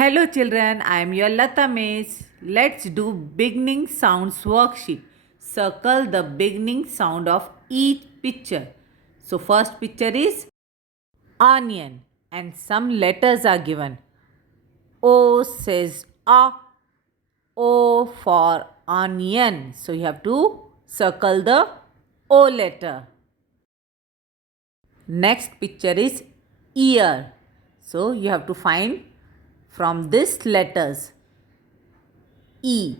Hello children, I am your Lata Miss. Let's do beginning sounds worksheet. Circle the beginning sound of each picture. So first picture is onion and some letters are given. O says A, O for onion. So you have to circle the O letter. Next picture is ear. So you have to find from this letters. E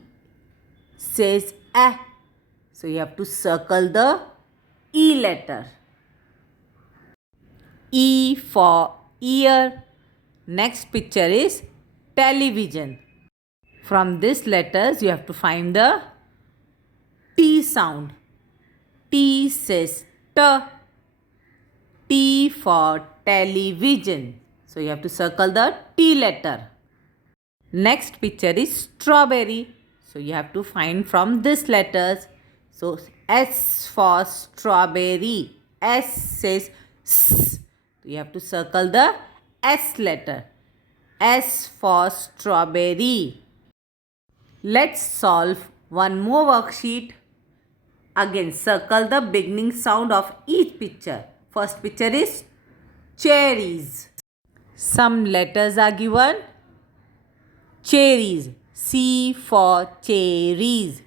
says A. So you have to circle the E letter. E for ear. Next picture is television. From this letters you have to find the T sound. T says T. T for television. So you have to circle the T letter. Next picture is strawberry. So you have to find from this letters. So S for strawberry. S says S. You have to circle the S letter. S for strawberry. Let's solve one more worksheet. Again, circle the beginning sound of each picture. First picture is cherries. Some letters are given. Cherries. C for cherries.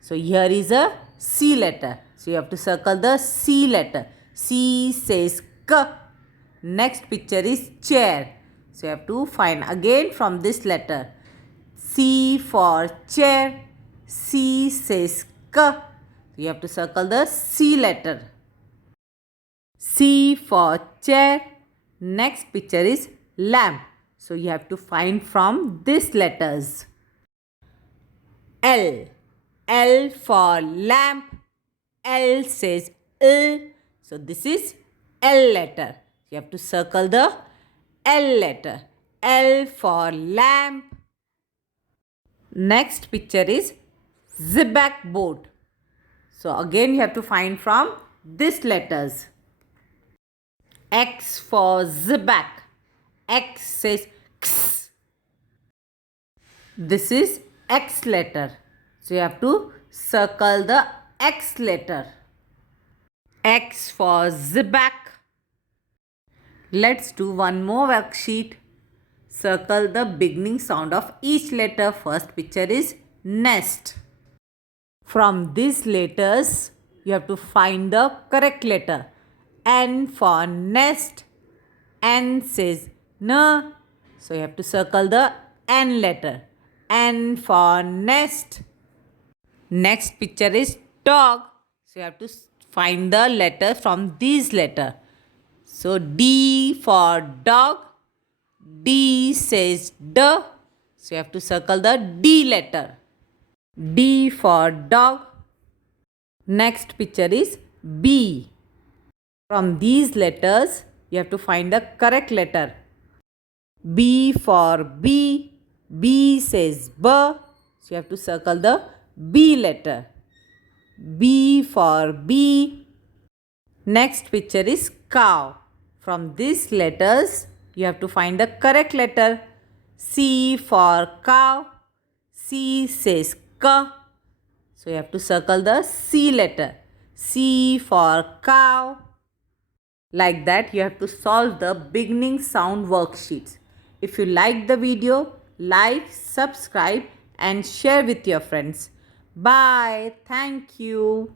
So here is a C letter. So you have to circle the C letter. C says K. Next picture is chair. So you have to find again from this letter. C for chair. C says K. So you have to circle the C letter. C for chair. Next picture is lamp. So you have to find from these letters. L. L for lamp. L says L. So this is L letter. You have to circle the L letter. L for lamp. Next picture is zebback boat. So again you have to find from these letters. X for zebback. X says X. This is X letter. So you have to circle the X letter. X for zebback. Let's do one more worksheet. Circle the beginning sound of each letter. First picture is nest. From these letters, you have to find the correct letter. N for nest. N says N. So you have to circle the N letter. N for nest. Next picture is dog. So you have to find the letter from these letters. So D for dog. D says D. So you have to circle the D letter. D for dog. Next picture is B. From these letters, you have to find the correct letter. B for B. B says B. So you have to circle the B letter. B for B. Next picture is cow. From these letters, you have to find the correct letter. C for cow. C says K. So you have to circle the C letter. C for cow. Like that, you have to solve the beginning sound worksheets. If you like the video, like, subscribe and share with your friends. Bye. Thank you.